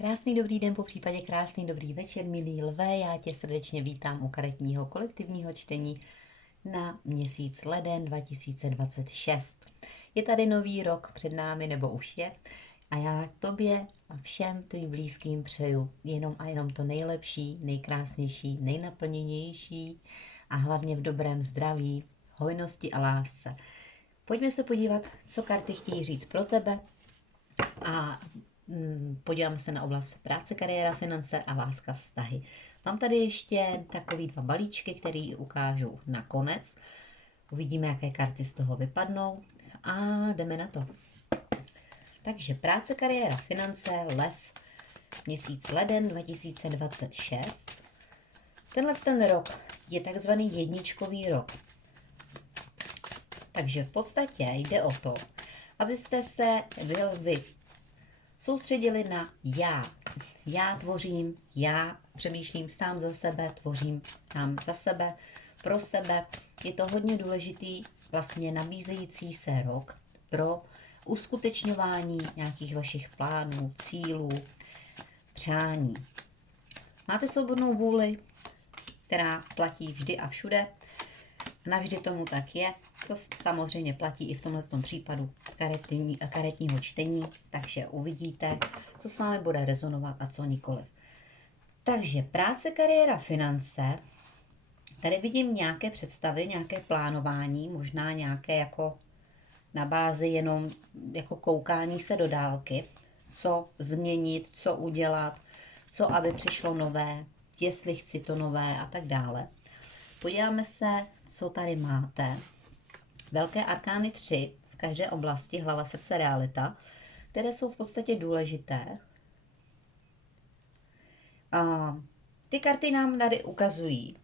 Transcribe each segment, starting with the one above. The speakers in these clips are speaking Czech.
Krásný dobrý den, po případě krásný dobrý večer, milý lve. Já tě srdečně vítám u karetního kolektivního čtení na měsíc leden 2026. Je tady nový rok před námi, nebo už je, a já tobě a všem tvým blízkým přeju jenom a jenom to nejlepší, nejkrásnější, nejnaplněnější a hlavně v dobrém zdraví, hojnosti a lásce. Pojďme se podívat, co karty chtějí říct pro tebe a podíváme se na oblast práce, kariéra, finance a láska, vztahy. Mám tady ještě takový dva balíčky, které ukážu nakonec. Uvidíme, jaké karty z toho vypadnou a jdeme na to. Takže práce, kariéra, finance, lev, měsíc leden 2026. Ten rok je takzvaný jedničkový rok. Takže v podstatě jde o to, abyste se vy soustředili na já. Já tvořím, já přemýšlím sám za sebe, tvořím sám za sebe, pro sebe. Je to hodně důležitý, vlastně nabízející se rok pro uskutečňování nějakých vašich plánů, cílů, přání. Máte svobodnou vůli, která platí vždy a všude. Navždy tomu tak je. To samozřejmě platí i v tomhle případu karetního čtení, takže uvidíte, co s vámi bude rezonovat a co nikoliv. Takže práce, kariéra, finance. Tady vidím nějaké představy, nějaké plánování, možná nějaké jako na bázi jenom jako koukání se do dálky, co změnit, co udělat, co aby přišlo nové, jestli chci to nové a tak dále. Podíváme se, co tady máte. Velké arkány 3 v každé oblasti, hlava, srdce, realita, které jsou v podstatě důležité. A ty karty nám tady ukazují,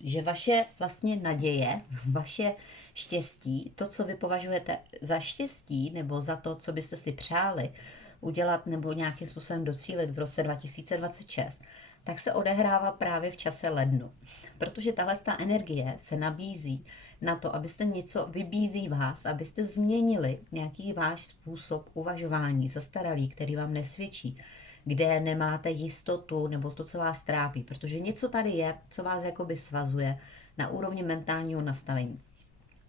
že vaše vlastně naděje, vaše štěstí, to, co vy považujete za štěstí, nebo za to, co byste si přáli udělat nebo nějakým způsobem docílit v roce 2026, tak se odehrává právě v čase lednu. Protože tahle energie se nabízí na to, abyste něco, vybízí vás, abyste změnili nějaký váš způsob uvažování zastaralý, který vám nesvědčí, kde nemáte jistotu nebo to, co vás trápí, protože něco tady je, co vás jakoby svazuje na úrovni mentálního nastavení.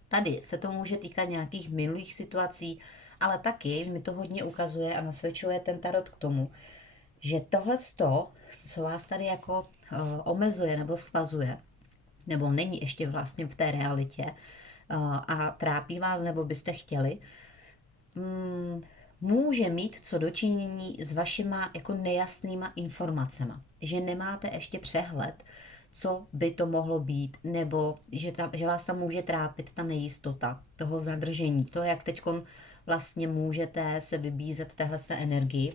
Tady se to může týkat nějakých minulých situací, ale taky mi to hodně ukazuje a nasvědčuje ten tarot k tomu, že tohleto, co vás tady jako omezuje nebo svazuje, nebo není ještě vlastně v té realitě a trápí vás, nebo byste chtěli, může mít co dočinění s vašima jako nejasnýma informacema. Že nemáte ještě přehled, co by to mohlo být, nebo že vás tam může trápit ta nejistota toho zadržení. To, jak teď vlastně můžete se vybízet téhle energii,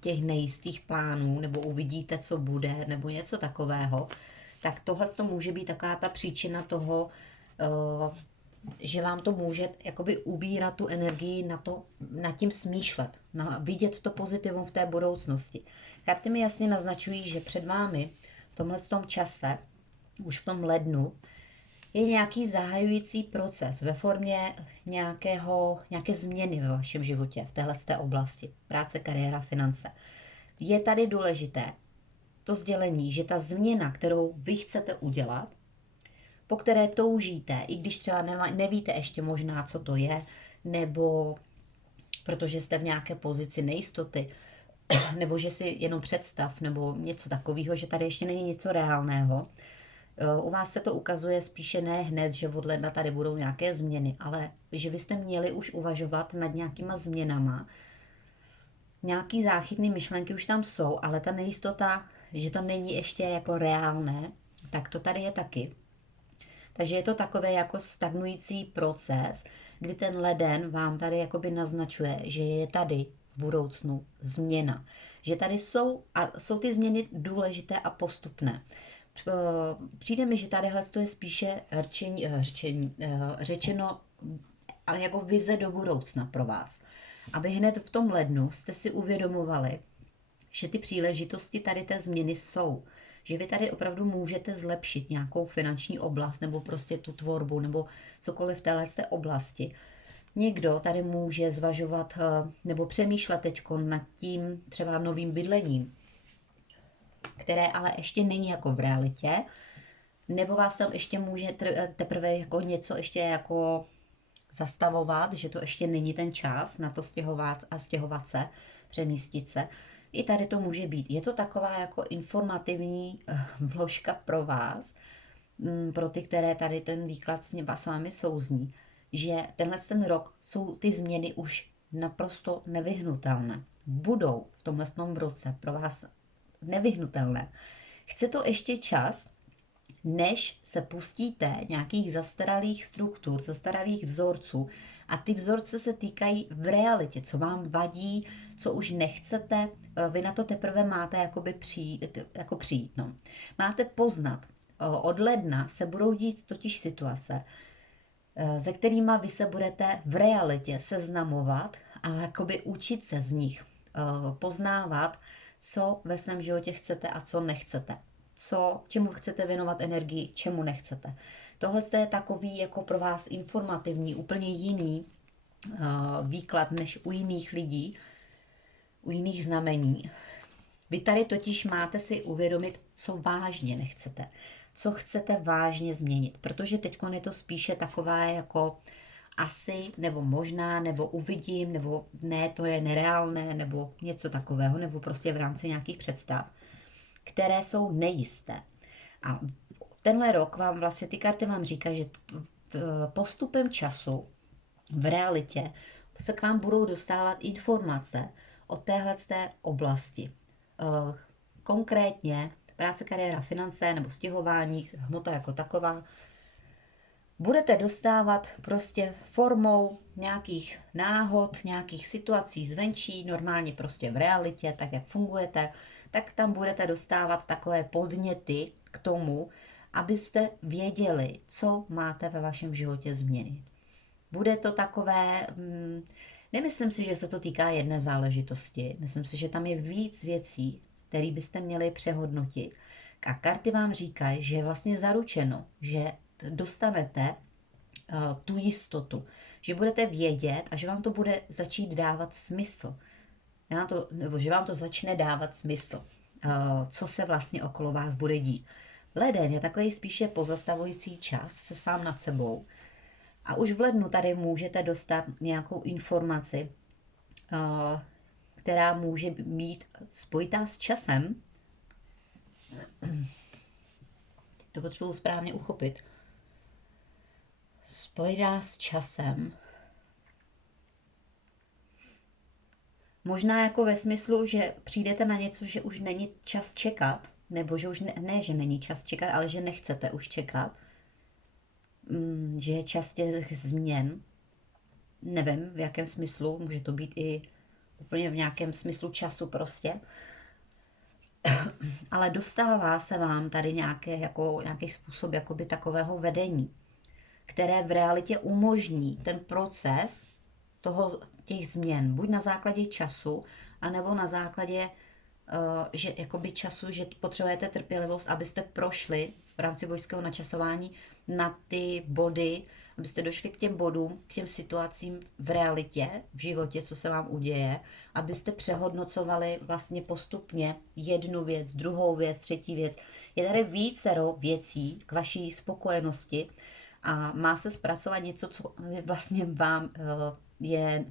těch nejistých plánů, nebo uvidíte, co bude, nebo něco takového, tak tohle to může být taková ta příčina toho, že vám to může jakoby ubírat tu energii nad tím smýšlet, vidět to pozitivum v té budoucnosti. Karty mi jasně naznačují, že před vámi v tomhletom čase, už v tom lednu, je nějaký zahajující proces ve formě nějaké změny ve vašem životě v téhle oblasti. Práce, kariéra, finance. Je tady důležité to sdělení, že ta změna, kterou vy chcete udělat, po které toužíte, i když třeba nevíte ještě možná, co to je, nebo protože jste v nějaké pozici nejistoty, nebo že si jenom představ, nebo něco takového, že tady ještě není něco reálného. U vás se to ukazuje spíše ne hned, že od ledna tady budou nějaké změny, ale že byste měli už uvažovat nad nějakýma změnama. Nějaký záchytný myšlenky už tam jsou, ale ta nejistota, že to není ještě jako reálné, tak to tady je taky. Takže je to takové jako stagnující proces, kdy ten leden vám tady jakoby naznačuje, že je tady v budoucnu změna. Že tady jsou ty změny důležité a postupné. Přijde mi, že tadyhle je spíše řečeno jako vize do budoucna pro vás. Aby hned v tom lednu jste si uvědomovali, že ty příležitosti tady té změny jsou. Že vy tady opravdu můžete zlepšit nějakou finanční oblast nebo prostě tu tvorbu nebo cokoliv v této oblasti. Někdo tady může zvažovat nebo přemýšlet teď nad tím třeba novým bydlením, které ale ještě není jako v realitě, nebo vás tam ještě může teprve jako něco ještě jako zastavovat, že to ještě není ten čas na to stěhovat se, přemístit se. I tady to může být. Je to taková jako informativní vložka pro vás, pro ty, které tady ten výklad s vámi souzní, že ten rok jsou ty změny už naprosto nevyhnutelné. Budou v tomhle roce pro vás nevyhnutelné. Chce to ještě čas, než se pustíte nějakých zastaralých struktur, zastaralých vzorců a ty vzorce se týkají v realitě, co vám vadí, co už nechcete, vy na to teprve máte přijít. No. Máte poznat. Od ledna se budou dít totiž situace, se kterými vy se budete v realitě seznamovat a jakoby učit se z nich, poznávat, co ve svém životě chcete a co nechcete. Čemu chcete věnovat energii, čemu nechcete. Tohle je takový jako pro vás informativní, úplně jiný výklad než u jiných lidí, u jiných znamení. Vy tady totiž máte si uvědomit, co vážně nechcete, co chcete vážně změnit, protože teď je to spíše taková jako asi, nebo možná, nebo uvidím, nebo ne, to je nereálné, nebo něco takového, nebo prostě v rámci nějakých představ, které jsou nejisté. A tenhle rok vám vlastně ty karty vám říkají, že postupem času v realitě se k vám budou dostávat informace o téhleté oblasti. Konkrétně práce, kariéra, finance nebo stěhování, hmota jako taková. Budete dostávat prostě formou nějakých náhod, nějakých situací zvenčí, normálně prostě v realitě, tak jak fungujete, tak tam budete dostávat takové podněty k tomu, abyste věděli, co máte ve vašem životě změnit. Bude to takové, nemyslím si, že se to týká jedné záležitosti, myslím si, že tam je víc věcí, které byste měli přehodnotit. A karty vám říkají, že je vlastně zaručeno, že dostanete tu jistotu, že budete vědět a že vám to bude začít dávat smysl. Nebo že vám to začne dávat smysl, co se vlastně okolo vás bude dít. Leden je takový spíše pozastavující čas se sám nad sebou. A už v lednu tady můžete dostat nějakou informaci, která může být spojitá s časem. To potřebuji správně uchopit. Spojitá s časem. Možná jako ve smyslu, že přijdete na něco, že už není čas čekat, nebo že už ne, že není čas čekat, ale že nechcete už čekat. Že je čas těch změn. Nevím, v jakém smyslu, může to být i úplně v nějakém smyslu času prostě. Ale dostává se vám tady nějaký způsob jakoby takového vedení, které v realitě umožní ten proces těch změn, buď na základě času, anebo na základě že jakoby času, že potřebujete trpělivost, abyste prošli v rámci božského načasování na ty body, abyste došli k těm bodům, k těm situacím v realitě, v životě, co se vám uděje, abyste přehodnocovali vlastně postupně jednu věc, druhou věc, třetí věc. Je tady vícero věcí k vaší spokojenosti a má se zpracovat něco, co vlastně vám je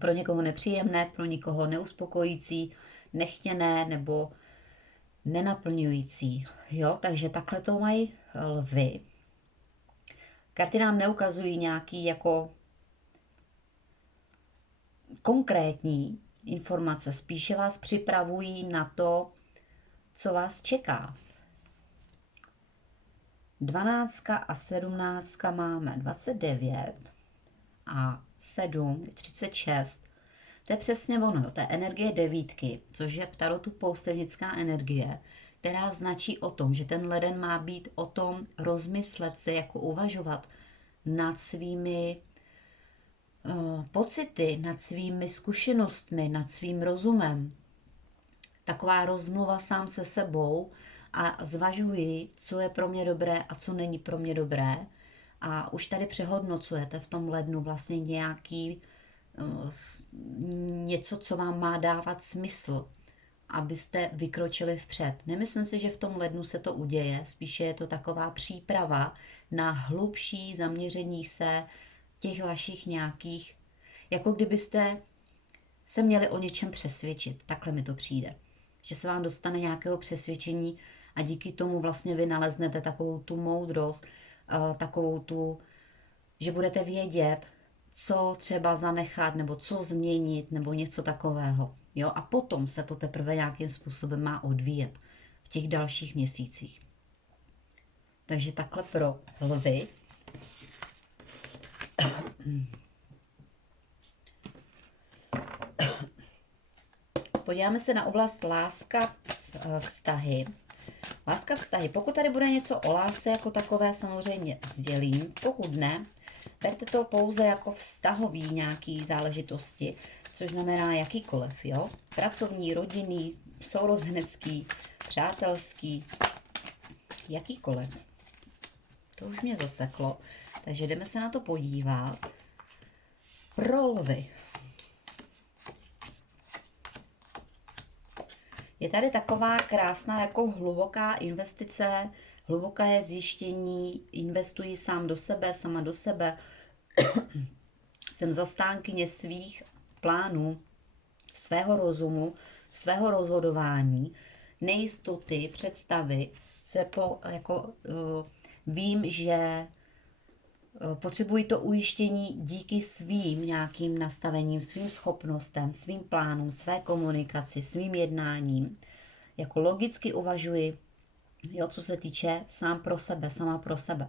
pro někoho nepříjemné, pro někoho neuspokojící, nechtěné nebo nenaplňující. Jo, takže takhle to mají lvy. Karty nám neukazují nějaký jako konkrétní informace, spíše vás připravují na to, co vás čeká. 12 a 17 máme 29 a 7 36. To je přesně ono, to je energie devítky, což je v tarotu poustevnická energie, která značí o tom, že ten leden má být o tom rozmyslet se, jako uvažovat nad svými pocity, nad svými zkušenostmi, nad svým rozumem. Taková rozmluva sám se sebou a zvažuji, co je pro mě dobré a co není pro mě dobré. a už tady přehodnocujete v tom lednu vlastně nějaký něco, co vám má dávat smysl, abyste vykročili vpřed. Nemyslím si, že v tom lednu se to uděje, spíše je to taková příprava na hlubší zaměření se těch vašich nějakých, jako kdybyste se měli o něčem přesvědčit. Takhle mi to přijde. Že se vám dostane nějakého přesvědčení a díky tomu vlastně vy naleznete takovou tu moudrost, takovou tu, že budete vědět, co třeba zanechat, nebo co změnit, nebo něco takového. Jo? A potom se to teprve nějakým způsobem má odvíjet v těch dalších měsících. Takže takhle pro lvy. Podíváme se na oblast láska, vztahy. Láska, vztahy. Pokud tady bude něco o lásce jako takové, samozřejmě sdělím. Pokud ne, berte to pouze jako vztahový nějaký záležitosti, což znamená jakýkoliv, jo? Pracovní, rodinný, sourozenecký, přátelský, jakýkoliv. To už mě zaseklo, takže jdeme se na to podívat. Pro lvy. Je tady taková krásná jako hluboká investice, hluboké zjištění, investuji sám do sebe, sama do sebe. Jsem zastánkyně svých plánů, svého rozumu, svého rozhodování, nejistoty, představy, vím, že potřebuji to ujištění díky svým nějakým nastavením, svým schopnostem, svým plánům, své komunikaci, svým jednáním. Jako logicky uvažuji, jo, co se týče sám pro sebe, sama pro sebe.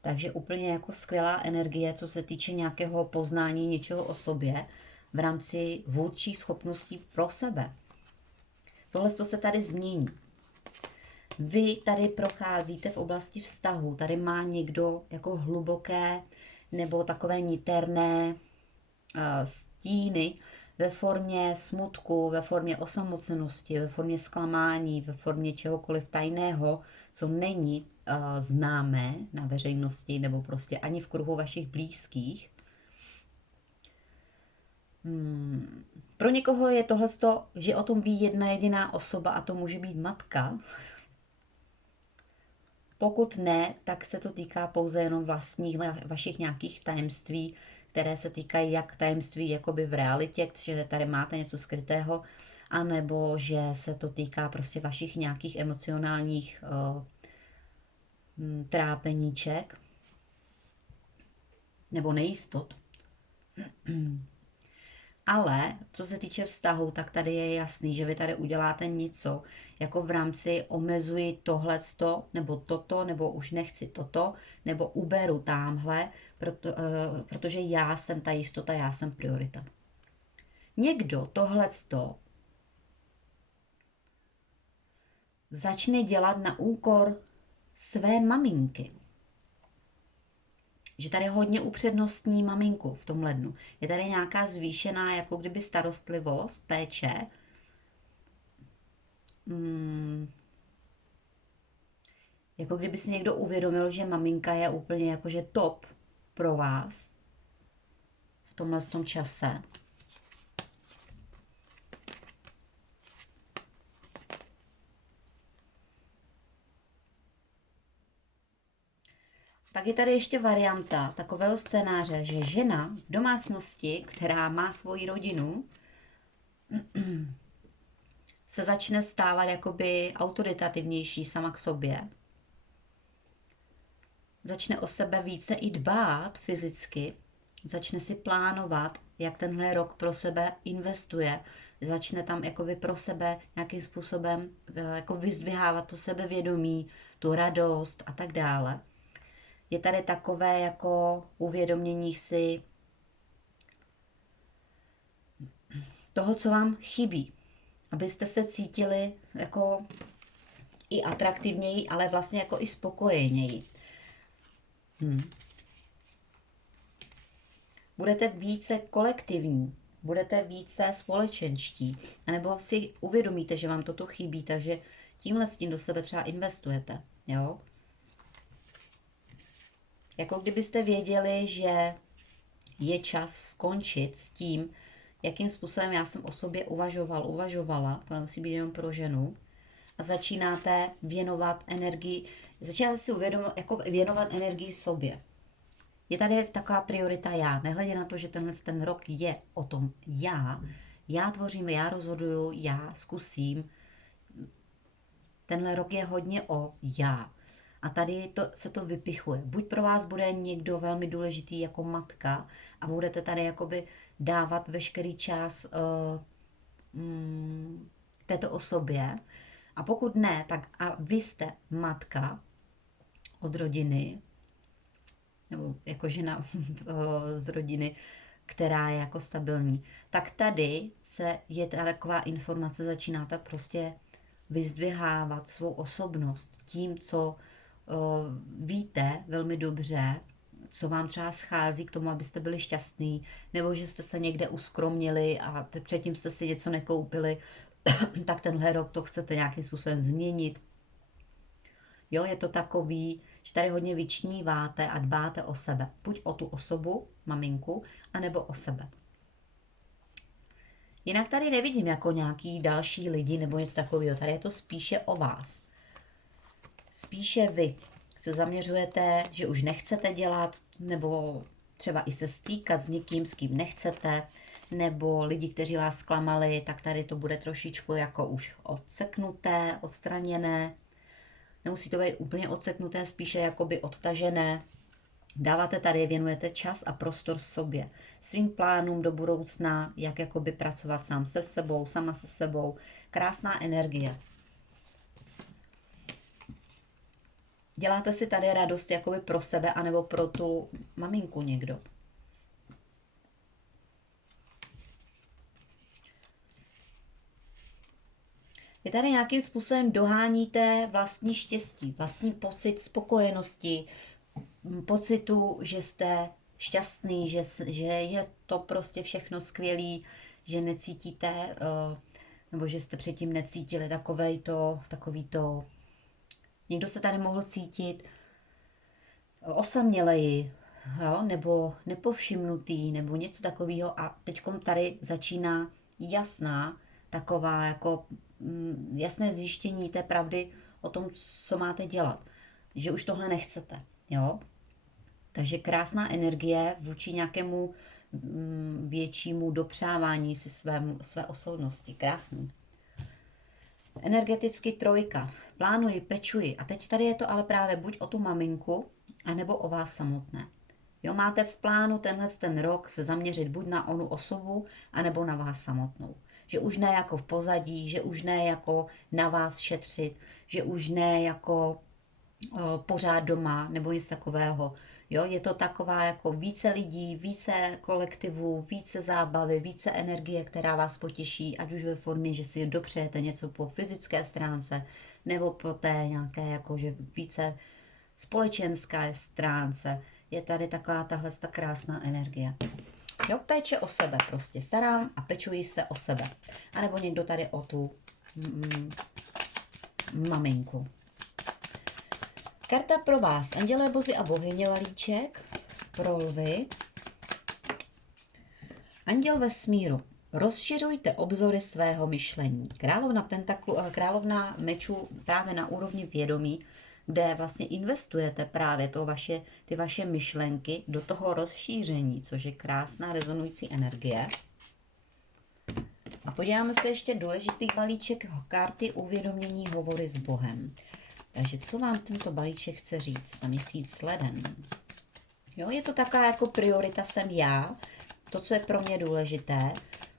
Takže úplně jako skvělá energie, co se týče nějakého poznání něčeho o sobě v rámci vůdčích schopností pro sebe. Tohle se tady změní. Vy tady procházíte v oblasti vztahu, tady má někdo jako hluboké nebo takové niterné stíny ve formě smutku, ve formě osamocenosti, ve formě zklamání, ve formě čehokoliv tajného, co není známé na veřejnosti nebo prostě ani v kruhu vašich blízkých. Pro někoho je tohleto, že o tom ví jedna jediná osoba a to může být matka. Pokud ne, tak se to týká pouze jenom vlastních vašich nějakých tajemství, které se týkají jak tajemství jakoby v realitě, že tady máte něco skrytého, anebo že se to týká prostě vašich nějakých emocionálních trápeníček nebo nejistot. Ale co se týče vztahu, tak tady je jasný, že vy tady uděláte něco, jako v rámci omezuji tohleto, nebo toto, nebo už nechci toto, nebo uberu támhle, protože já jsem ta jistota, já jsem priorita. Někdo tohleto začne dělat na úkor své maminky. Že tady hodně upřednostní maminku v tom lednu. Je tady nějaká zvýšená jako kdyby starostlivost, péče. Jako kdyby si někdo uvědomil, že maminka je úplně jakože top pro vás v tomhle tom čase. Pak je tady ještě varianta takového scénáře, že žena v domácnosti, která má svoji rodinu, se začne stávat jakoby autoritativnější sama k sobě. Začne o sebe více i dbát fyzicky, začne si plánovat, jak tenhle rok pro sebe investuje, začne tam jakoby pro sebe nějakým způsobem jako vyzdvihávat to sebevědomí, tu radost a tak dále. Je tady takové jako uvědomění si toho, co vám chybí. Abyste se cítili jako i atraktivněji, ale vlastně jako i spokojeněji. Budete více kolektivní, budete více společenští, anebo si uvědomíte, že vám toto chybí, takže tímhle s tím do sebe třeba investujete, jo? Jako kdybyste věděli, že je čas skončit s tím, jakým způsobem já jsem o sobě uvažovala, to nemusí být jenom pro ženu, a začínáte věnovat energii, začínáte si uvědomovat, jako věnovat energii sobě. Je tady taková priorita já, nehledě na to, že ten rok je o tom já tvořím, já rozhoduju, já zkusím. Tenhle rok je hodně o já. A tady se to vypichuje. Buď pro vás bude někdo velmi důležitý jako matka a budete tady jakoby dávat veškerý čas této osobě. A pokud ne, tak a vy jste matka od rodiny, nebo jako žena z rodiny, která je jako stabilní, tak tady je taková informace, začínáte prostě vyzdvihávat svou osobnost tím, co víte velmi dobře, co vám třeba schází k tomu, abyste byli šťastní, nebo že jste se někde uskromnili a předtím jste si něco nekoupili, tak tenhle rok to chcete nějakým způsobem změnit. Jo, je to takový, že tady hodně vyčníváte a dbáte o sebe. Buď o tu osobu, maminku, anebo o sebe. Jinak tady nevidím jako nějaký další lidi nebo něco takového. Tady je to spíše o vás. Spíše vy se zaměřujete, že už nechcete dělat, nebo třeba i se stýkat s někým, s kým nechcete, nebo lidi, kteří vás zklamali, tak tady to bude trošičku jako už odseknuté, odstraněné. Nemusí to být úplně odseknuté, spíše jakoby odtažené. Dáváte tady, věnujete čas a prostor sobě, svým plánům do budoucna, jak jakoby pracovat sám se sebou, sama se sebou. Krásná energie. Děláte si tady radost jakoby pro sebe, anebo pro tu maminku někdo. Vy tady nějakým způsobem doháníte vlastní štěstí, vlastní pocit spokojenosti, pocitu, že jste šťastný, že je to prostě všechno skvělý, že necítíte, nebo že jste předtím necítili takový to. Někdo se tady mohl cítit osamělej, jo, nebo nepovšimnutý, nebo něco takového a teď tady začíná jasná taková jako jasné zjištění té pravdy o tom, co máte dělat. Že už tohle nechcete, jo. Takže krásná energie vůči nějakému většímu dopřávání si své osobnosti. Krásný. Energeticky trojka. Plánuji, pečuji. A teď tady je to ale právě buď o tu maminku, anebo o vás samotné. Jo, máte v plánu ten rok se zaměřit buď na onu osobu, anebo na vás samotnou. Že už ne jako v pozadí, že už ne jako na vás šetřit, že už ne jako pořád doma nebo něco takového. Jo, je to taková jako více lidí, více kolektivů, více zábavy, více energie, která vás potěší, ať už ve formě, že si dopřejete něco po fyzické stránce, nebo po té nějaké jakože více společenské stránce. Je tady taková tahle krásná energie. Jo, péče o sebe prostě. Starám a pečuji se o sebe. A nebo někdo tady o tu maminku. Karta pro vás. Andělé, bozi a bohyně valíček. Pro lvy. Anděl vesmíru. Rozšiřujte obzory svého myšlení. Královna pentaklu, královna mečů právě na úrovni vědomí, kde vlastně investujete právě ty vaše myšlenky do toho rozšíření, což je krásná rezonující energie. A podíváme se ještě důležitý balíček karty uvědomění hovory s Bohem. Takže co vám tento balíček chce říct na měsíc leden? Jo, je to taková jako priorita jsem já, to, co je pro mě důležité.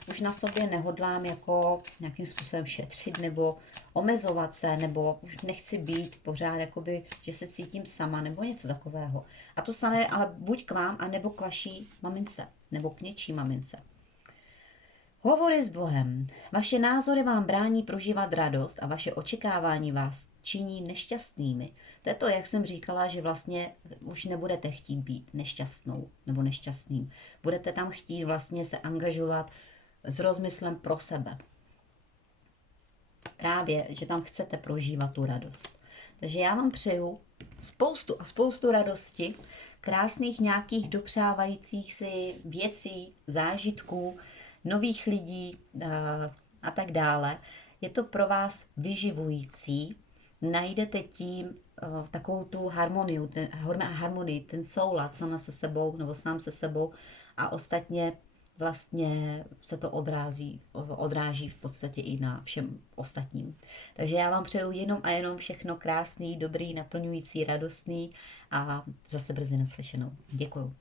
Už na sobě nehodlám jako nějakým způsobem šetřit nebo omezovat se, nebo už nechci být pořád, jakoby, že se cítím sama, nebo něco takového. A to samé, ale buď k vám, anebo k vaší mamince, nebo k něčí mamince. Hovory s Bohem. Vaše názory vám brání prožívat radost a vaše očekávání vás činí nešťastnými. To je to, jak jsem říkala, že vlastně už nebudete chtít být nešťastnou nebo nešťastným. Budete tam chtít vlastně se angažovat s rozmyslem pro sebe. Právě, že tam chcete prožívat tu radost. Takže já vám přeju spoustu a spoustu radosti, krásných nějakých dopřávajících si věcí, zážitků, nových lidí a tak dále. Je to pro vás vyživující, najdete tím takovou tu harmonii, ten soulad sama se sebou nebo sám se sebou a ostatně vlastně se to odráží v podstatě i na všem ostatním. Takže já vám přeju jenom a jenom všechno krásný, dobrý, naplňující, radostný a zase brzy naslyšenou. Děkuju.